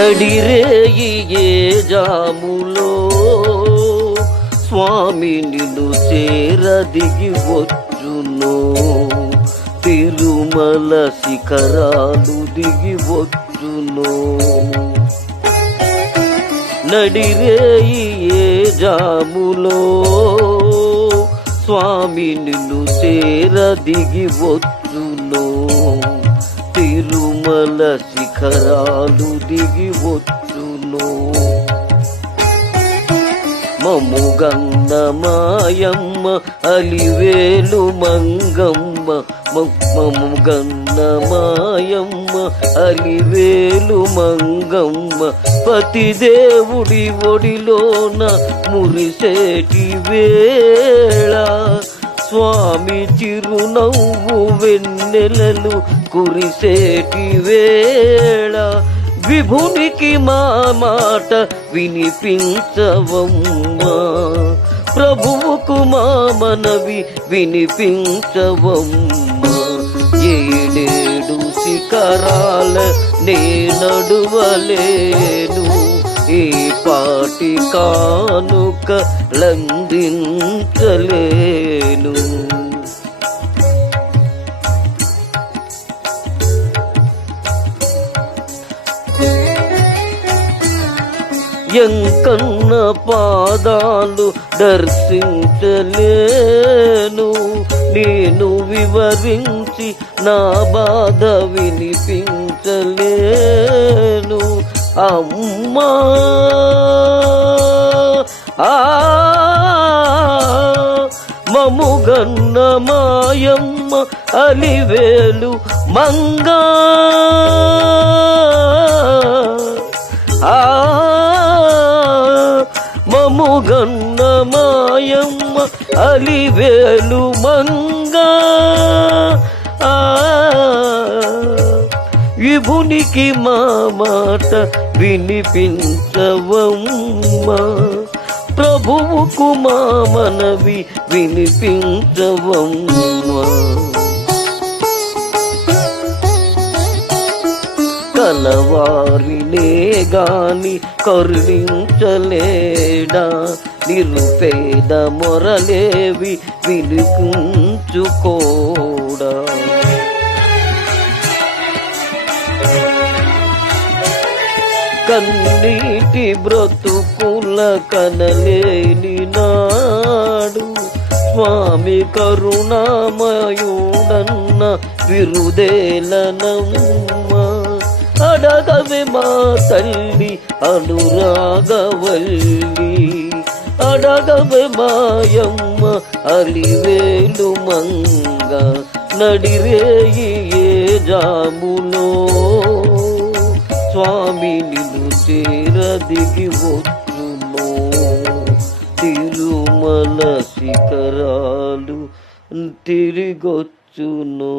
నడిరేయి ఏ జాములో స్వామి నిన్ను చేరదిగి వచ్చును, తిరుమల శిఖరాలు దిగి వచ్చును. నడిరేయి ఏ జాములో స్వామి నిన్ను చేరదిగి వచ్చును, తిరుమల శిఖరాలు దిగి వచ్చును. మముగన్న మాయమ్మ అలివేలు మంగమ్మ, మముగన్న మాయమ్మ అలివేలు మంగమ్మ, పతిదేవుడి ఒడిలోన మురిసేటి వేళ, స్వామి చిరునవ్వు వెన్నెలలు కురిసేటి వేళ, విభునికి మా మాట వినిపించవమ్మా, ప్రభువుకు మా మనవి వినిపించవమ్మా. ఏడేడు శిఖరాల నే నడువలేను, ఏ పాటి కానుక లందించలేను. ఎంకన్న పాదాలు దర్శించలేను, నేను వివరించి నా బాధ వినిపించలేను. అమ్మా మముగన్న మాయమ్మ అలివేలు మంగా, మముగన్న మాయమ్మ అలివేలు మంగా, విభునికి మా మాట వినిపించవమ్మా, ప్రభువుకు మా మనవి వినిపించవమ్మా. కలవారినే గాని కరుణించలేడా, నిరుపేద మొరలేవి వినిపించుకోడా. కన్నీటి బ్రతుకుల కనలేని నాడు, స్వామి కరుణామయుడన్న విరుదేలనమ్మ, అడగవే మా తల్లి అనురాగవల్లి, అడగవే మాయమ్మ అలివేలు మంగ. నడిరేయి ఏ జాములో స్వామి నిన్ను చేరదిగి వచ్చును, తిరుమల శిఖరాలు తిరిగొచ్చును.